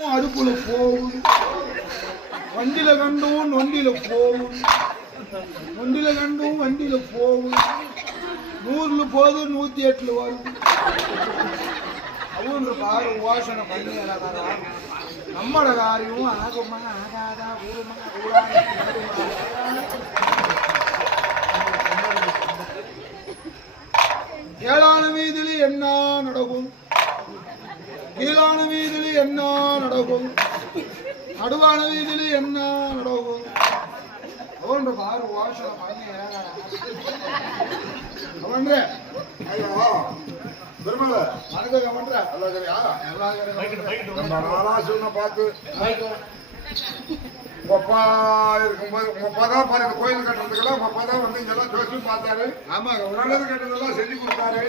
அடுப்புல போகும் வண்டியில கண்டும் நொண்டியில போகும் நொண்டியில கண்டும் வண்டியில போகும் நூறுல போது நூத்தி எட்டுல வரும் அவங்க பாரு உபாசனை பண்ணி அழகாரா காரியம் ஆகுமா ஆகாதா ஊருமா ஏழான வீதியில் என்ன நடக்கும் கீழான வீதியில் என்ன நடக்கும்? நடுவான வீதியில் என்ன நடக்கும்? அவன் பாரு வாசல பண்ணி. ஐயோ திருமல. வணக்கம் கவன்ற நல்லா பார்த்து. அப்பா இருக்கும்போது உங்க அப்பா தான் பாரு இந்த கோயில் கட்டுறதுக்கெல்லாம் உங்க அப்பா தான் வந்து இங்கெல்லாம் பார்த்தாரு. ஆமா நல்லது கட்டுறதெல்லாம் செஞ்சு கொடுத்தாரு.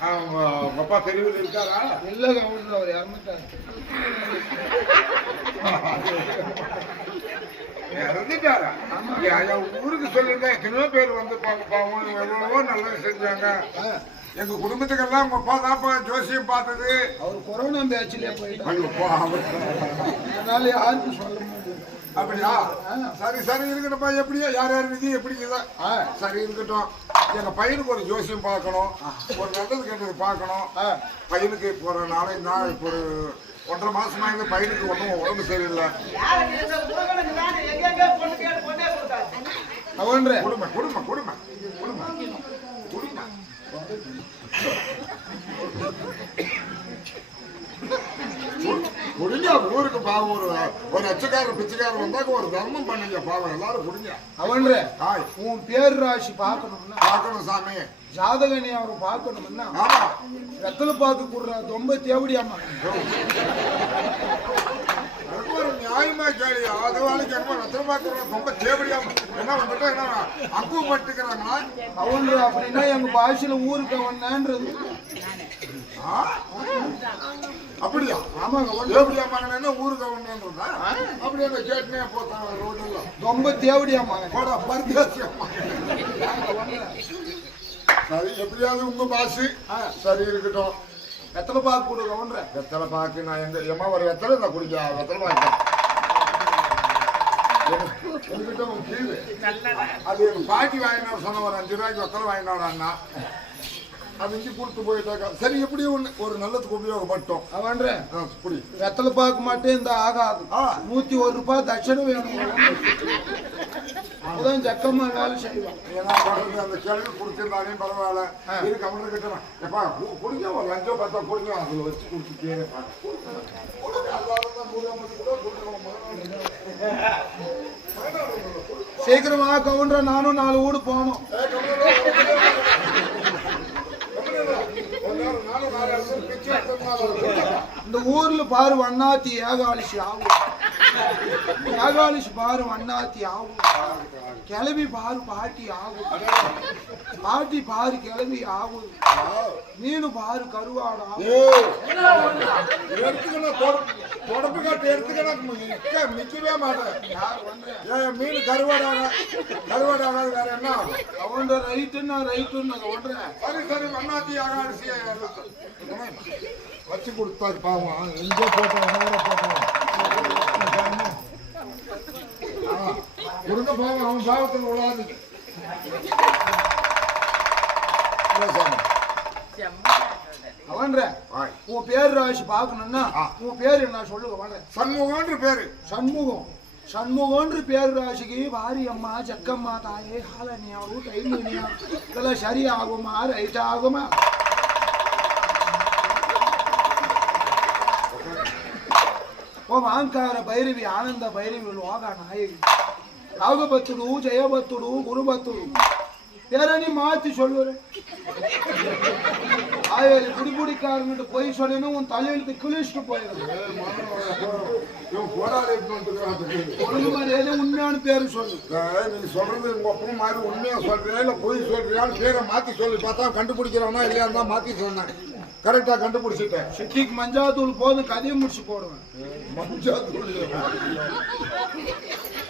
உங்க அப்பா தெருவில் இருக்காரா? இல்ல கவர்னர் அவர் இறந்துட்டார். இறந்துட்டாரா? ஊருக்கு சொல்லியிருந்தா எத்தனையோ பேர் வந்து பாவம் எவ்வளவோ நல்லது செஞ்சாங்க. எங்க குடும்பத்துக்கெல்லாம் உங்க அப்பா தான் ஜோசியம் பார்த்தது. அவர் கொரோனா ஐயோ பாவம். அதனால யாருக்கும் சொல்ல முடியும் அப்படியா? சரி சரி இருக்கட்டும்ப்பா. எப்படியா யார் யார் விதி எப்படி சரி இருக்கட்டும். எங்க பையனுக்கு ஒரு ஜோசியம் பார்க்கணும். ஒரு நல்லது கெட்டது பார்க்கணும். பையனுக்கு இப்போ ஒரு நாளைக்கு நாள் இப்போ ஒரு ஒன்றரை மாசமா இந்த பையனுக்கு ஒன்றும் உடம்பு சரியில்லை. கவர்னர் குடும்ப குடும்ப குடும்ப குடும்ப குடிங்க ஊருக்கு பாவம் ஒரு ஒரு அச்சக்காரர் பிச்சைக்காரர் வந்தாக்க ஒரு தர்மம் பண்ணுங்க பாவம். எல்லாரும் கவர்னர் ஆய். உன் பேர் ராசி பார்க்கணும்னா பார்க்கணும் சாமி. ஜாதகனி அவர் பார்க்கணும்னா வெத்தலை பாக்கு கூடுறா ரொம்ப தேவடியாமா நியாயமா கேள்வி அது வேலைக்கு என்ன ரத்தன பார்க்கறது ரொம்ப தேவடியாம என்ன வந்துட்டு என்ன? அக்கு பட்டுக்கிறாங்களா அவன் அப்படின்னா எங்க பாஷையில ஊருக்கு அவன்ன்றது? அப்படியா? ஆமா கவர்னர் தேவடியாமாங்கன்னா ஊருக்கு அவன்றதா அப்படி அந்த கேட்டுனே போத்தாங்க ரோடுல ரொம்ப தேவடியாமா போடா பரிதாசியம்மா சரி எப்படியாவது உங்க பாசு. சரி இருக்கட்டும். வெத்தலை பாக்கு கொடு கவர்னர் வெத்தலை பாக்கு நான் எங்க எம்மா ஒரு வெத்தலை நான் குடிக்க? வெத்தலை பாக்கு என்கிட்ட ஒரு கீழ். அது பாட்டி வாங்கினார் சொன்ன ஒரு அஞ்சு ரூபாய்க்கு வெத்தலை வாங்கினார் அண்ணா இஞ்சி கொடுத்து போயிட்டாக்கா. சரி எப்படியும் ஒண்ணு ஒரு நல்லதுக்கு உபயோகப்பட்டோம். அவன்ற ஆ, குடி வெத்தலை பாக்கு மட்டும் இந்த ஆகாது. நூத்தி ஒரு ரூபாய் தட்சணை வேணும். அப்பதான் ஜக்கம்மா வேலை செய்வான். ஏன்னா பண்றது அந்த கிழங்கு கொடுத்துருந்தாலும் பரவாயில்ல. இது கமர்ந்து கிட்டவன் எப்பா குடிங்க ஒரு லஞ்சோ பத்தா குடிங்க அதுல வச்சு கொடுத்துட்டே சீக்கிரமா கவுண்டர் நானும் நாலு வீடு போகணும். இந்த ஊர்ல பாரு வண்ணாத்தி ஏகாலிசி ஆகும். ஏகாலிசி பாரு வண்ணாத்தி ஆகும். கிளவி பாரு பாட்டி ஆகும். பாட்டி பாரு கிளவி ஆகும். மீனு பாரு கருவாடு ஆகும். தொடப்பு காட்டு எடுத்துக்கணும் நிக்க நிக்கவே மாட்டேன் ஏன் மீன் கருவாடாக கருவாடாக வேற என்ன? கவுண்டர் ரைட்டுன்னா ரைட்டுன்னு கவுண்டர் சரி சரி மண்ணாத்தி அரிசி வச்சு கொடுத்தாரு பாவம். எங்கே போட்டோம்? போட்டோம்? கொடுங்க பாவம் அவன் பாவத்தில் விழாது. அவன்ற உன் பேர் ராசி பார்க்கணும்னா உன் பேர் என்ன சொல்லுங்க வாங்க சண்முகன்ற பேரு சண்முகம் சண்முகன்ற பேர் ராசிக்கு வாரி அம்மா ஜக்கம்மா தாயே ஹாலனியாவு டைமினியா இதெல்லாம் சரி ஆகுமா ரைட் ஆகுமா ఓ మాంకార భైరవి ఆనంద భైరవి లోక నాయకి రాఘభక్తుడు జయభక్తుడు గురుభక్తుడు பேரணி மாத்தி சொல்லுற ஆயிரம் குடி குடிக்காரங்கிட்ட போய் சொன்னேன்னா உன் தலையெழுத்து கிழிச்சிட்டு போயிடும் ஏதோ உண்மையான பேரு சொல்லு. நீ சொல்றது உங்க அப்பா மாதிரி உண்மையா சொல்றியா? இல்ல பொய் சொல்றியான்னு பேரை மாத்தி சொல்லி பார்த்தா கண்டுபிடிக்கிறவனா இல்லையா தான் மாத்தி சொன்னேன். கரெக்டா கண்டுபிடிச்சிட்டேன். சிட்டிக்கு மஞ்சாத்தூள் போதும் கதையை முடிச்சு போடுவேன். மஞ்சாத்தூள்.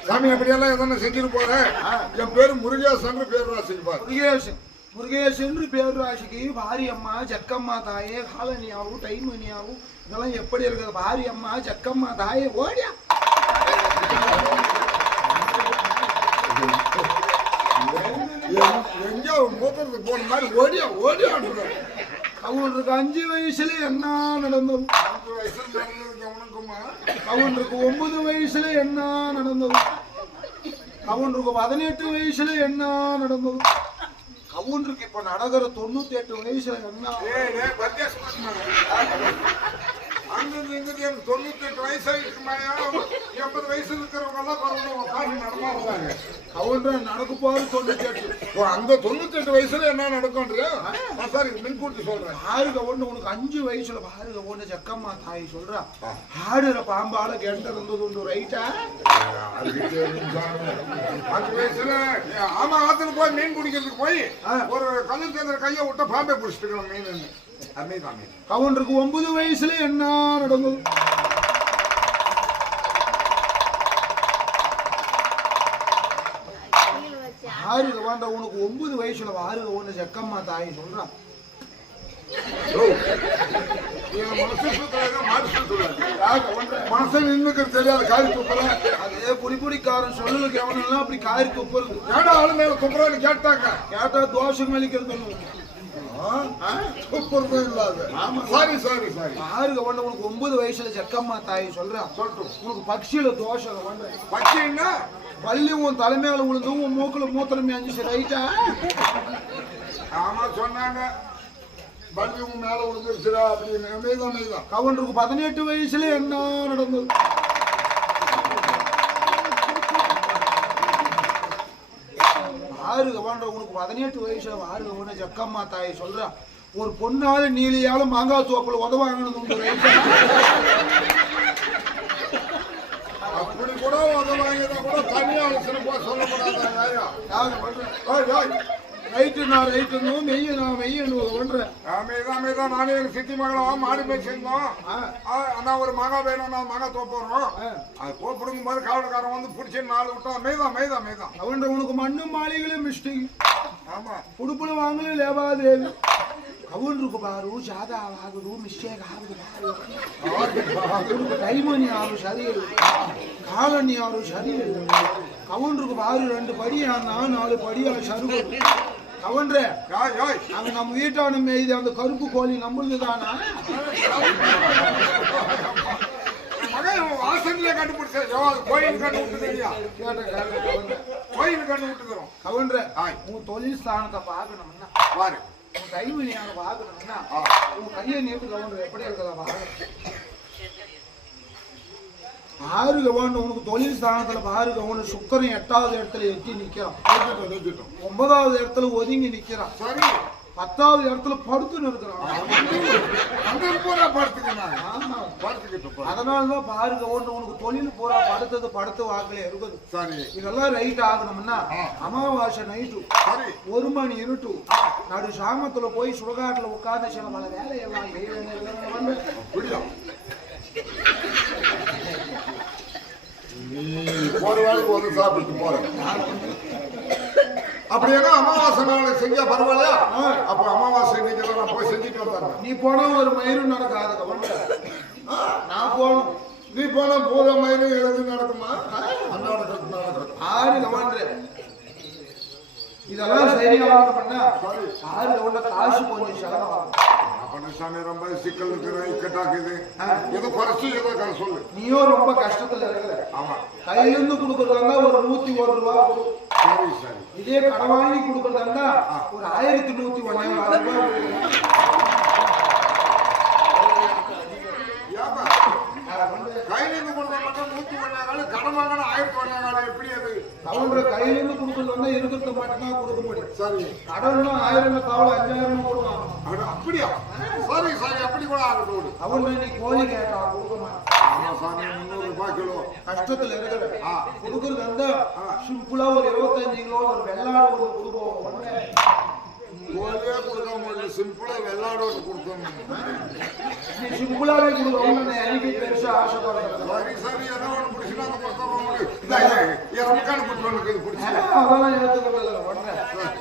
சாமி அப்படியெல்லாம் எதனா செஞ்சுட்டு போறேன்? என் பேரு முருகேசன் பேர் ராசிப்பார் முருகேசன். முருகேசன் பேரு ராசிக்கு வாரி அம்மா ஜக்கம்மா தாயே காலனியாவும் டைமனியாவும் இதெல்லாம் எப்படி இருக்குது? பாரி அம்மா ஜக்கம்மா தாயே ஓடியா! எங்க- எங்கேயோ மூத்தத்துக்கு போன மாதிரி ஓடியா ஓடியான்னு அவனுக்கு அஞ்சு வயசுல என்ன நடந்தது? அஞ்சு வயசுல நடந்ததுக்கு எவனுக்குமா அவனுக்கு ஒன்பது வயசுல என்ன நடந்தது? அவனுக்கு பதினெட்டு வயசுல என்ன நடந்தது? கவுண்டருக்கு இப்ப நடக்கிற தொண்ணூத்தி எட்டு வயசுல என்ன? அங்கிருந்து இங்கிருந்து எனக்கு தொண்ணூத்தி எட்டு வயசு ஆயிடுச்சு மாயா எண்பது வயசு இருக்கிறவங்க எல்லாம் பரவாயில்ல உட்காந்து நடமாடுறாங்க அவன்ற நடக்க போறது தொண்ணூத்தி எட்டு அந்த தொண்ணூத்தி எட்டு வயசுல என்ன நடக்கும்ன்றியா? சாரி முன்கூட்டி சொல்றேன். பாருக ஒண்ணு உனக்கு அஞ்சு வயசுல பாருக ஒண்ணு ஜக்கம்மா தாய் சொல்றா. ஆடுற பாம்பால கெண்ட இருந்தது உண்டு ரைட்டா. அஞ்சு வயசுல ஆமா ஆத்துல போய் மீன் பிடிக்கிறதுக்கு போய். ஒரு கல்லு சேர்ந்த கையை விட்ட பாம்பை பிடிச்சிட்டு மீன் மீன் அவனுக்கு ஒன்பது வயசுல என்ன நடந்தது? ஆறுக வாண்ட உனக்கு ஒன்பது வயசுல ஆறுக ஒண்ணு ஜக்கம்மா தாய் சொல்றான். ஓ, இவன் மனசு சுத்தலைன்னா மாட்டு சுத்தலை. யாருக்கு ஒன்ற மனசு நின்னுக்கு காரி துப்புற அதே புடிப்புடிக்காரன் சொல்லலுக்கு எவனெல்லாம் அப்படி காரி துப்புறது? ஏடா ஆளு மேல துப்புறான்னு கேட்டாங்க. கேட்டா தோஷம் அளிக்கிறது துப்புறதும் இல்லாத சாரி சாரி சாரி ஆறுக வண்ட உனக்கு ஒன்பது வயசுல ஜக்கம்மா தாய் சொல்றான் சொல்லட்டும். உனக்கு பக்ஷியில தோஷம் வண்ட பச்சைன்னா பள்ளி உன் தலைமையில விழுந்தும் உன் மூக்குல மூத்திரம் அஞ்சு ரைட்டா ஆமா சொன்னாங்க. பள்ளி உன் மேல விழுந்துருச்சுடா அப்படின்னு. மெய்தான் மெய்தான். அவனுக்கு பதினெட்டு வயசுல என்ன நடந்தது? ஆறு கவாண்ட உனக்கு பதினெட்டு வயசுல ஆறு கவாண்ட ஜக்கம்மா தாய் சொல்றா ஒரு பொண்ணால நீலியால மாங்காய் தோப்புல உதவாங்கன்னு அப்படி கூட உத வாங்கியதா கூட தனியா ஆலோசனை போய் ரைட்டு நான் ரைட்டுன்னு மெய்ய நான் மெய்யன்னு பண்றேன் மெய்தான் மெய்தான் நானே எங்க சித்தி மகளும் மாடு மேய்ச்சிருந்தோம் ஆ. அண்ணா ஒரு மகா வேணும் நான் மகா தோப்போறோம். அது போப்பிடுங்க போது காவல்காரன் வந்து பிடிச்சி நாலு விட்டா மெய்தான் மெய்தான் மெய்தான் அவன்ட உனக்கு மண்ணு மாளிகளே மிஸ்டேக் ஆமா. உடுப்புல வாங்கல லேவாதேவி. அவனுக்கு பாரு சாதா ஆகுது மிஸ்டேக் ஆகுது டைமணி ஆறு சரி காலனி ஆறு சரி கவுண்டருக்கு பாரு ரெண்டு படி ஆனா நாலு படியால சருகு கவுண்டர அங்க நம்ம வீட்டான மேய்து அந்த கருப்பு கோழி நம்மளுது தானா வாசல்ல கண்டுபிடிச்ச கோயில் கண்டு கவுண்டர. கோயில் கண்டு விட்டுக்கிறோம் கவுண்டர. உன் தொழில் ஸ்தானத்தை பார்க்கணும்னா பாரு. உன் ஆறு பார்க்கணும்னா உன் கையை நீட்டு கவுண்டர் எப்படி இருக்கிறதா பார்க்கணும் ஆறு கவுண்ட் உனக்கு தொழில் ஸ்தானத்துல பாரு கவுண்ட் சுக்கரன் எட்டாவது இடத்துல எட்டி நிறுத்திட்டோம். ஒன்பதாவது இடத்துல ஒதுங்கி நிக்கிறான். சரி. பத்தாவது இடத்துல படுத்துன்னு இருக்கிறான். அதனாலதான் பாரு கவுண்ட் உனக்கு தொழில் பூரா படுத்தது படுத்த வாக்குல இருக்குது. சரி. இதெல்லாம் ரைட் ஆகணும்னா அமாவாசை நைட்டு ஒரு மணி இருட்டு. நடு சாமத்துல போய் சுடுகாட்டுல உட்கார்ந்து சில பல வேலையெல்லாம் போற வேலைக்கு வந்து சாப்பிட்டு போறேன். அப்படின்னா அமாவாசை நாளை செஞ்சா பரவாயில்லையா? அப்ப அமாவாசை இன்னைக்கு நான் போய் செஞ்சுட்டு வந்துடுறேன். நீ போனா ஒரு மயிரும் நடக்காது. நான் போகணும். நீ போனா பூரா மயிறு எழுதி நடக்குமா? அன்னாட கட்டு நடக்கும் ஆறு இதெல்லாம் சரியாக பண்ணா ஆறு கவண்ட காசு கொஞ்சம் செலவாகும். சாமி ரொம்ப சிக்கல் இருக்கிற இக்கட்டாக்குது. எதை குறைச்சி எதை கரை சொல்லு. நீயும் ரொம்ப கஷ்டத்துல இருக்கிற. ஆமா. கையில இருந்து கொடுக்கறதா ஒரு நூத்தி ஒரு ரூபா. கொடு. சரி சரி. இதே கடன் வாங்கி கொடுக்கறதா ஒரு ஆயிரத்தி நூத்தி ஒன்னே நாலு ரூபாய் கொடு. ஏப்பா கையில இருந்து கொடுத்தா மட்டும் நூத்தி ஒன்னா காலம் கடன் வாங்கினா ஆயிரத்தி ஒன்னா காலம் எப்படி அது? கவன்ற கையில இருந்து கொடுக்கறதா இருக்கிறத மட்டும் தான் கொடுக்க முடியும். சரி. கடன்னா ஆயிரம் தவளை அஞ்சாயிரம் அட, அப்படியா சரி சரி அப்படி கூட ஆகட்டும். அவன் நீ கோழி கேட்டா கொடுக்க மாட்டான். ஆமா சாமி முந்நூறு ரூபாய் கிலோ. கஷ்டத்துல இருக்கிற. கொடுக்கறது வந்து சிம்பிளா ஒரு இருபத்தஞ்சு கிலோ ஒரு வெள்ளாடு ஒண்ணு கொடுப்போம். கோழியே கொடுக்க முடியல சிம்பிளா வெள்ளாடு ஒன்று கொடுத்தோம். நீ சிம்பிளாவே கொடுக்கணும். எனக்கு பெருசா ஆசைப்படுறேன் சரி சரி ஏதோ ஒன்று பிடிச்சினா ரமக்கான குட்டுவனுக்கு இது பிடிச்சி அதெல்லாம்.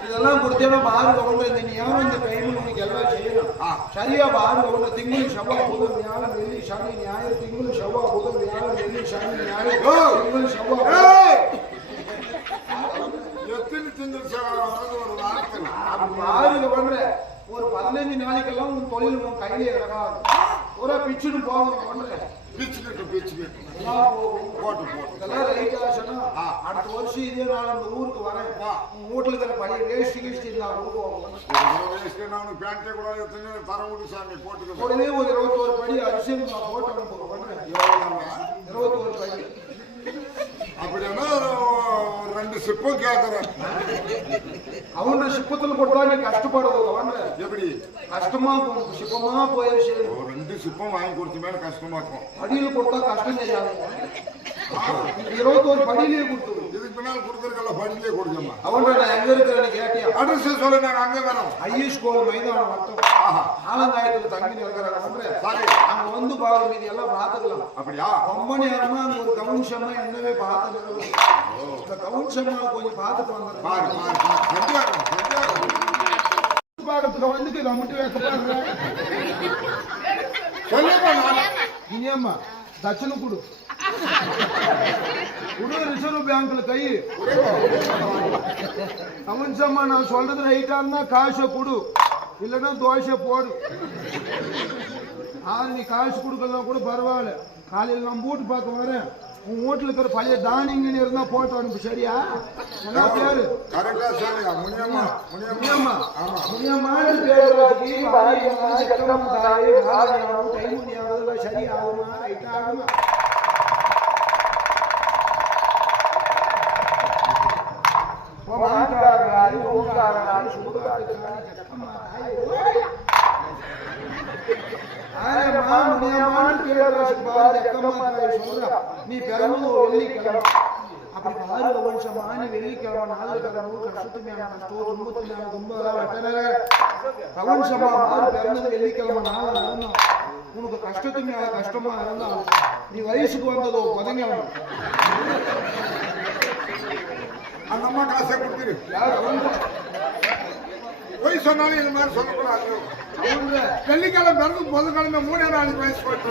இதெல்லாம் கொடுத்தேன்னா பாரு கவுண்டர் இந்த ஞானம் இந்த கையில் உனக்கு எல்லாம் செய்யணும் சரியா பாரு கவுண்டர் திங்கள் செவ்வாய் புதன் வியாழன் வெள்ளி சனி ஞாயிறு திங்கள் செவ்வாய் புதன் வியாழன் வெள்ளி சனி ஞாயிறு! திங்கள் செவ்வாய்! எத்தனை திங்கள் செவ்வாய் ஒரு வார்த்தை அப்படி ஆறுல பண்ற ஒரு பதினஞ்சு நாளைக்கெல்லாம் உன் தொழில் உன் கையில இறங்காது ஒரு பிச்சுன்னு போகணும் பண்ற பிச்சுக்கிட்டு பிச்சுக்கிட்டு எல்லாம் போகும். போட்டு போட்டு. இதெல்லாம் ரைட் ஆச்சுன்னா ஆ. அடுத்த வருஷம் இதே நாள் அந்த ஊருக்கு வரேன். வீட்டுல இருக்கிற பழைய வேஷ்டி கீஷ்டி நான் நான் பேண்டே கூட எத்தனை தர விட்டு சாமி போட்டுக்க. உடனே ஒரு இருபத்தோரு படி அரிசி போட்டு அனுப்புவேன் பண்றேன் இருபத்தோரு படி. அப்படின்னா அவன சிப்பத்துல போட்டா நீ கஷ்டப்படுவது பண்ற எப்படி? கஷ்டமா போகும் சிப்பமா போயிடுச்சு ரெண்டு சிப்பம் வாங்கி கொடுத்த மேல கஷ்டமா இருக்கும். படியில கொடுத்தா கஷ்டம் செய்யாது இருபத்தோரு படியிலேயே கொடுத்துரு. இதுக்கு பின்னால் கொடுக்கறதுக்கெல்லாம் படியிலே கொடுக்கமா அவன்கிட்ட நான் எங்க இருக்கிறேன்னு கேட்டியா? அட்ரஸ் சொல்லு நாங்க அங்கே வரோம் ஐஎஸ் கோல் மைதானம் மட்டும். ஆலங்காயத்துல தங்கி இருக்கிறாங்க. சரி. அங்க வந்து பாரு மீதி எல்லாம் பார்த்துக்கலாம். அப்படியா? ரொம்ப நேரமா அங்க ஒரு கவுன்சம்மா என்னவே இந்த கவுன்சம்மா கொஞ்சம் பார்த்துட்டு வந்துடுறேன் பாரு பாரு பாரு சந்தியாகம் சந்தியாகம் பார்க்கறதுக்கு வந்து நான் மட்டும் வைக்கப்படுறேன் சொல்லுங்க நான் இனியம்மா தட்சணை கொடு கொடு ரிசர்வ் பேங்க்ல கை கவுன்சம்மா நான் சொல்றது ரைட்டா இருந்தா காசை கொடு இல்லைன்னா தோசை போடு ஆறு நீ காசு கொடுக்கலாம் கூட பரவாயில்ல காலையில் நான் வீட்டு பார்க்க வரேன் உன் வீட்டுல இருக்கிற பழைய தானியங்கன்னு இருந்தா போட்டு அனுப்பு சரியா? என்ன பேரு? கரெக்டா சொல்லுங்க முனியம்மா முனியம்மா. முனியம்மா. ஆமா. முனியம்மான்னு பேர்? வச்சு பாரியம்மா செக்கம்மா தாயே காலையாகும் கைமுனியாவது சரி ஆகுமா? ரைட் ஆகுமா ஓமாங்காரகாரி ஓங்காரகாரி சுடுகாட்டுக்காரி செக்கம்மா தாயே ஆயம்மா முனியம்மான்னு பேர் வச்சு பாரு செக்கம்மா தாயே சொல்றா. நீ பிறந்தது ஒரு வெள்ளிக்கிழமை. அப்படி பாரு வருஷமா நீ வெள்ளிக்கிழமை நாலு கிழமை கஷ்டத்துமையான துன்பம் வெட்டனே கவன்சமா மாறு பிறந்தது வெள்ளிக்கிழமை நாலு நடந்தோம். உனக்கு கஷ்டத்துமையான கஷ்டமா இருந்தா நீ வயசுக்கு வந்ததோ புதங்கிழமை அந்த அம்மா காசை கொடுத்துரு. யார் போய் சொன்னாலும் இது மாதிரி சொல்லக்கூடாது. வெள்ளிக்கிழமை பிறந்து புதன்கிழமை மூணே நாளைக்கு வயசு போயிட்டு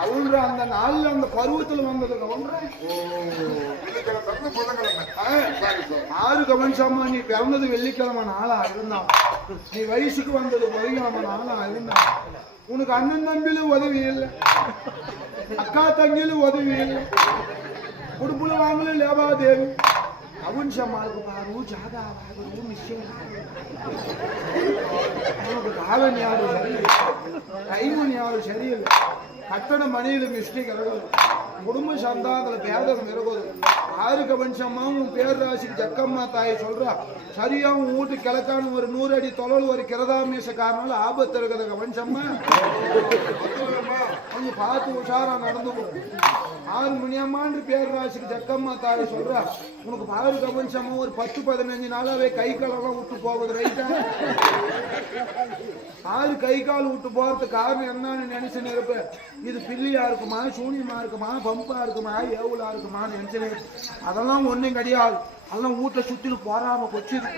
அவங்க அந்த நாள்ல அந்த பருவத்துல வந்தது அவங்க ஓ வெள்ளிக்கிழமை பிறந்து புதன்கிழமை. சரி சரி. ஆறு கவனிச்சாமா? நீ பிறந்தது வெள்ளிக்கிழமை நாளா இருந்தான் நீ வயசுக்கு வந்தது புதன்கிழமை நாளா இருந்தான் உனக்கு அண்ணன் தம்பியிலும் உதவி இல்லை. அக்கா தங்கியிலும் உதவி இல்லை. குடும்பல வாங்கல லேவாதேவி கவனிச்சம்மாவுக்கு பாரு ஜாதா வாகு நிச்சயம் நமக்கு காலன் யாரும் சரியில்லை கைமன் யாரும் சரியில்லை கட்டண மணியில மிஸ்டேக் இறங்குது குடும்ப சந்தாதத்துல பேதகம் இறங்குது ஆறு கவனிச்சம்மா உன் பேர் ராசிக்கு ஜக்கம்மா தாயை சொல்றா சரியா உன் வீட்டு கிழக்கான ஒரு நூறு அடி தொலைவில் ஒரு கிரதாமேசக்காரனால ஆபத்து இருக்கிறத கவனிச்சம்மா கொஞ்சம் பார்த்து உஷாரா நடந்து ஆறு மணியம்மான்னு பேர் ராசிக்கு ஜக்கம்மா தாயை சொல்றா உனக்கு பாரு கவனிச்சம்மா ஒரு பத்து பதினஞ்சு நாளாவே கை காலெல்லாம் விட்டு போகுது ரைட்டா ஆறு கை கால் விட்டு போறதுக்கு காரணம் என்னன்னு நினைச்சுன்னு இருப்பேன் இது பில்லியா இருக்குமா சூனியமா இருக்குமா பம்பா இருக்குமா ஏவுலா இருக்குமான்னு நினைச்சுன்னு அதெல்லாம் ஒண்ணும் கிடையாது. அதெல்லாம் வீட்டை சுத்திலும் போறாம கொச்சுது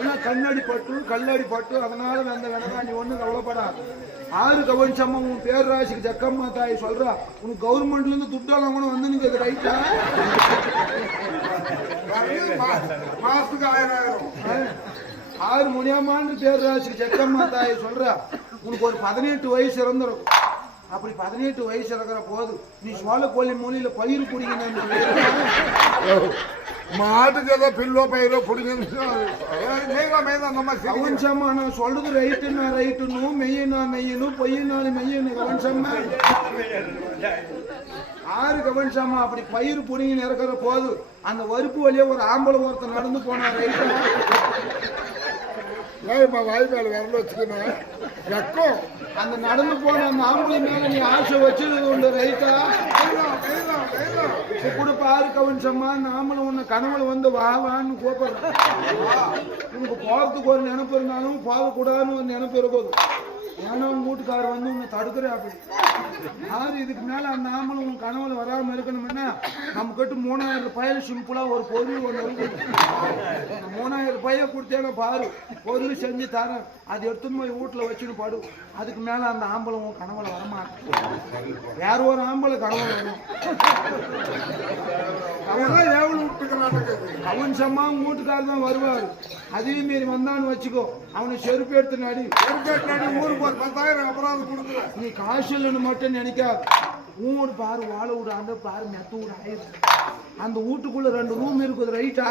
ஏன்னா கண்ணடி பட்டு கல்லடி பட்டு அதனால அந்த வேணா நீ ஒண்ணும் கவலைப்படாது. ஆறு கவனிச்சம்மா உன் பேரராசிக்கு ஜக்கம்மா தாய் சொல்றா உனக்கு கவர்மெண்ட்ல இருந்து துட்டெல்லாம் கூட வந்து நீங்க ரைட்டா மாசத்துக்கு ஆயிரம் ஆயிரம். ஆறு மணியாமான்னு பேரராசிக்கு ஜக்கம்மா தாய் சொல்றா உனக்கு ஒரு பதினெட்டு வயசு இறந்துருக்கும். அப்படி பதினெட்டு வயசு இருக்கிற போது நீ சோழ கோழி மூலையில பயிர் குடிக்கணும் மாட்டுக்கு ஏதோ பில்லோ பயிரோ. கவனிச்சம்மா நான் சொல்றது ரைட்டுன்னா ரைட்டுன்னு மெய்யனா மெய்யணும் பொய்யனாலும் மெய்யணும் கவனிச்சம்மா ஆறு கவனிச்சம்மா அப்படி பயிர் புடிங்கன்னு இருக்கிற போது அந்த வறுப்பு வழியா ஒரு ஆம்பளை ஒருத்தன் நடந்து போனா ரைட்டா ஏய்மா வாய் மேல விரல வச்சுக்கணும் வெக்கம் அந்த நடந்து போன அந்த ஆம்பளை மேல நீ ஆசை வச்சது உண்டு ரைட்டா? கூட பாரு கவனிச்சம்மா நாமளும் உன்னை கனவுல வந்து வா வான்னு கூப்பிடுறோம் உனக்கு போறதுக்கு ஒரு நினைப்பு இருந்தாலும் போகக்கூடாதுன்னு ஒரு நினைப்பு இருக்கும் ஏன்னா உங்க வீட்டுக்காரர் வந்து உன்னை தடுக்கிறா அப்படி யாரு இதுக்கு மேல அந்த ஆம்பளை உன் கனவுல வராம இருக்கணும்னா நம்ம கிட்ட மூணாயிரம் ரூபாயில சிம்பிளா ஒரு பொருள் ஒன்று இருக்கு. மூணாயிரம் ரூபாய கொடுத்தேன்னா பாரு பொருள் செஞ்சு தரேன். அது எடுத்துன்னு போய் வீட்டுல வச்சுன்னு படு. அதுக்கு மேல அந்த ஆம்பளை உன் கனவுல வரமாட்டேன். வேற ஒரு ஆம்பளை கனவுல வரும்? அவன் எவ்வளவு அவன் சம்மா உங்க வீட்டுக்காரர் தான் வருவாரு. அதையும் மீறி வந்தான்னு வச்சுக்கோ. அவனை செருப்பு எடுத்து நடி. ஊருக்கு ஒரு பத்தாயிரம் அபராதம் கொடுக்குறேன். நீ காசு இல்லைன்னு மட்டும் நினைக்காத ஊடு பாரு வாழை விடு அந்த பாரு மெத்த விடு ஆயிரும் அந்த வீட்டுக்குள்ள ரெண்டு ரூம் இருக்குது ரைட்டா